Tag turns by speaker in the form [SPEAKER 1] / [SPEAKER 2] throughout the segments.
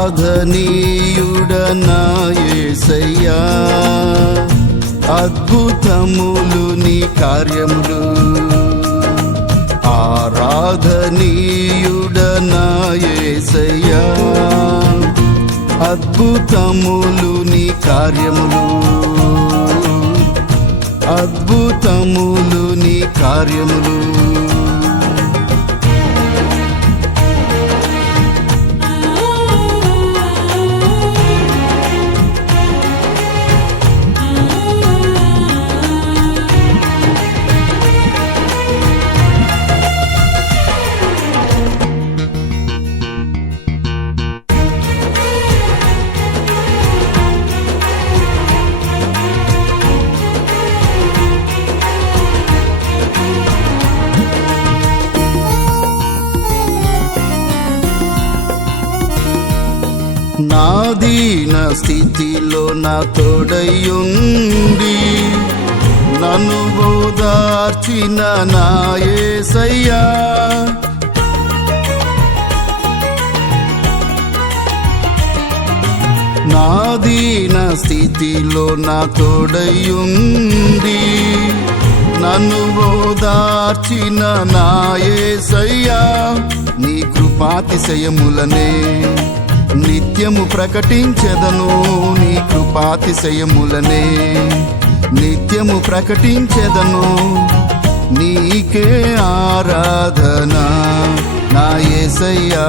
[SPEAKER 1] ఆరాధనీయుడనాయసయ్యా. అద్భుతములు నీ కార్యములు. ఆరాధనీయుడనాయసయ్యా. అద్భుతములు నీ కార్యములు. అద్భుతములు నీ కార్యములు. నాదీన స్థితిలో నా తోడయుండి నన్ను ఓదార్చిన నాయసయ్యా నాదీన స్థితిలో నా తోడయుండి నన్ను ఓదార్చిన నాయసయ్యా నీ కృపాతిశయములనే నిత్యము ప్రకటించెదను నీ కృపాతిశయములనే. నిత్యము ప్రకటించెదను నీకే ఆరాధన. నా ఏసయ్యా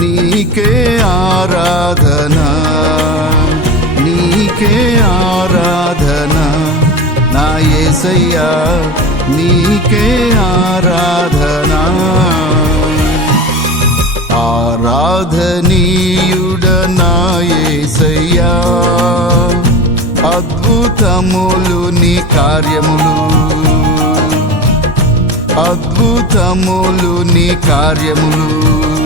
[SPEAKER 1] నీకే ఆరాధన. నీకే ఆరాధన. నా ఏసయ్యా నీకే ఆరాధనా. ఆరాధనీయుడనాయసయ్యా. అద్భుతములు నీ కార్యములు. అద్భుతములు నీ కార్యములు.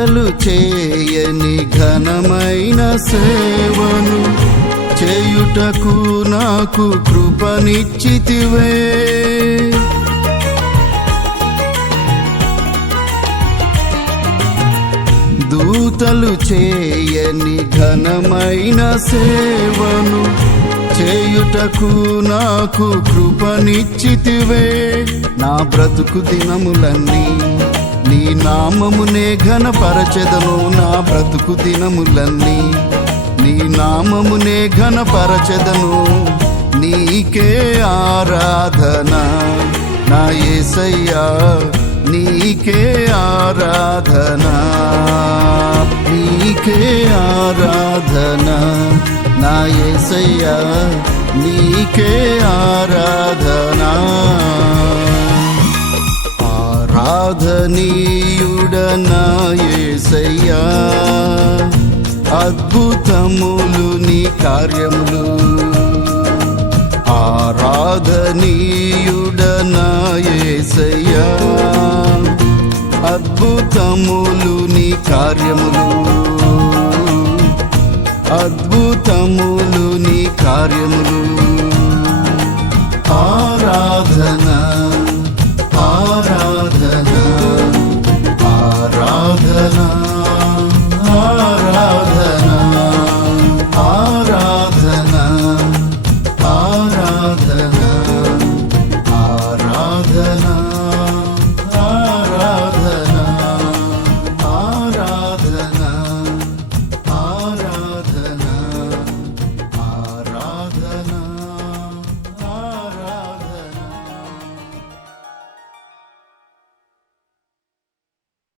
[SPEAKER 1] దూతలు చేయని ఘనమైన సేవను చేయుటకు నాకు కృపనిచ్చితివే. దూతలు చేయని ఘనమైన సేవను చేయుటకు నాకు కృపనిచ్చితివే. నా బ్రతుకు దినములన్నీ నీ నామమునే ఘనపరచెదను నా బ్రతుకు దినములన్నీ. నీ నామమునే ఘనపరచెదను నీకే ఆరాధన. నా ఏసయ్యా నీకే ఆరాధన. నీకే ఆరాధన. నా ఏసయ్యా నీకే ఆరాధనా. ఆరాధనీయుడనాయసయ్యా అద్భుతములు నీ కార్యములు. ఆరాధనీయుడనాయసయ్యా. అద్భుతములు నీ కార్యములు. అద్భుతములు నీ కార్యములు.